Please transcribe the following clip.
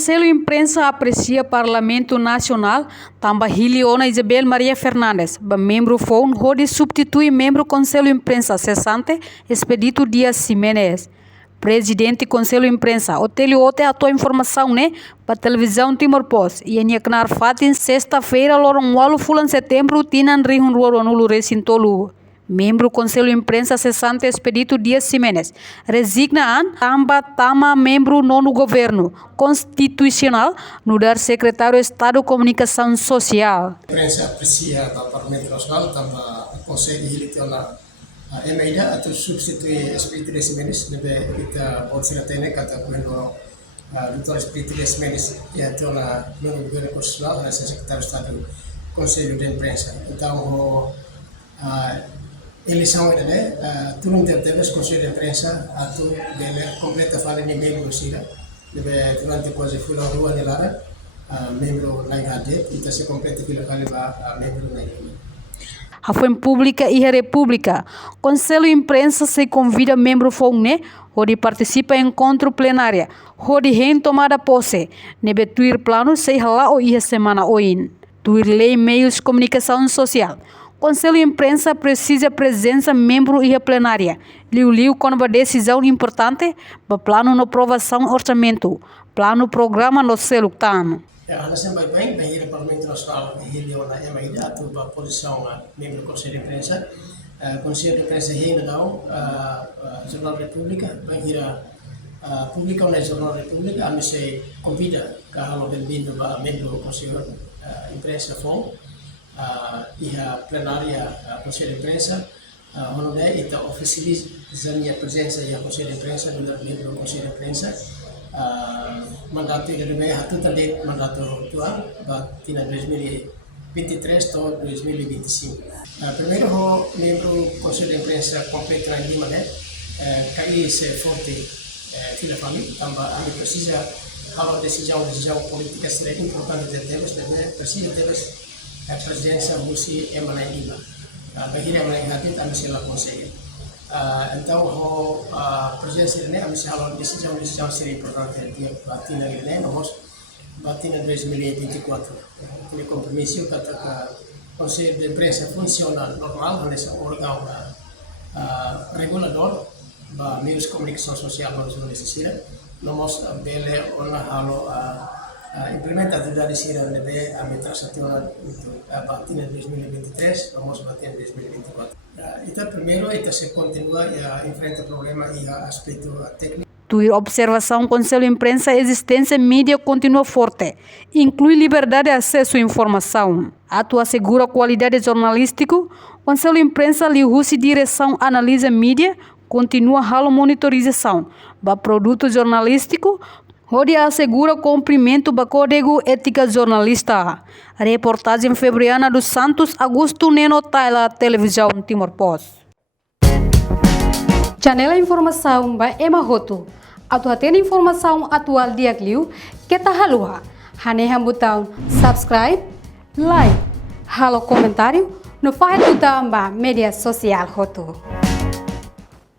Conselho Imprensa aprecia Parlamento Nacional, também Hiliona Isabel Maria Fernandes, membro FON, onde substitui membro Conselho Imprensa cessante, Expedito Dias Ximenes. Presidente Conselho Imprensa, Otélio Ote atua informação, né? Para televisão Timor-Post. E em Yaknar Fatin, sexta-feira, Loron Walo, Fulan Setembro, Tinan Rihun Ruoronulu Recintolu. Membro Conselho Imprensa cessante Expedito Dias Ximenes. Resigna Tama membro nono governo constitucional no dar secretário de Estado de Comunicação Social. A imprensa aprecia o Parlamento Nacional, também consegue a Emeida atau substitui Expedito Dias Ximenes, kita pode ser até kata quando Dr. Expedito Dias Ximenes atau nono governo constitucional, é secretário de Estado do Conselho de Imprensa. Então, eleição ainda turun teve Conselho de Imprensa atau dele completa fala ni membro sila durante quase fila rua de lara membro lain hadir kita se completa fila kali membro lain. A FON Pública e a República. Conselho Imprensa se convida membro FON, onde participa em encontro plenária, onde tem tomada posse, nebe tuir plano se hala o ia semana oin. Tuir lei meios de comunicação social. Conselho Imprensa precisa presença membro e a plenária. Liu com uma decisão importante, para plano na aprovação orçamento, plano programa no celutano. Alasan baik-baik bagi Parlamento Nasional Hiliona Emeida atau posição membro do Conselho de Imprensa. Conselho de Imprensa ainda não Jornal República, bagi publica o Jornal República, a se convida kalau bem-vindo membro do Conselho de Imprensa FON e a plenária Conselho de Imprensa, onde está oficializando a presença e a Conselho de Imprensa do membro do Conselho de Imprensa. Mandato ele deve atualmente mandato atual batina 2023 to 2025. Primeiro o membro do Conselho de Imprensa completa em Lima, cai se forte fila família, também precisa a decisão política será importante de temas, precisa ter a presença musi emanar Lima. Bagi emanar hati também se lá consegue. Então a presença dele, a missão decisão seria importante dia batina ele, nós batina 2024. Ele compromisso que o Conselho de Imprensa funciona normal, nesse órgão regulador, para meios de comunicação social nós necessitamos. Nós bele ona halo implementado da decisão de a metração batina 2023, vamos batina 2024. Então, primeiro, se continua a enfrentar problema e aspecto técnico. Tua observação, Conselho Imprensa, existência mídia continua forte. Inclui liberdade de acesso à informação. Atua segura qualidade jornalística. Conselho Imprensa, liu-se direção, analisa mídia, continua a monitorização. Para produto jornalístico, onde assegura cumprimento do Código Ética Jornalista. A reportagem Febriana dos Santos, Augusto Neno, Taila, Televisão Timor-Post. Janela Informação by Emma Roto. Atua tem informação atual dia Liu, que tá halua. Haneha botão subscribe, like, halo comentário, no faz botão ba mídia social Roto.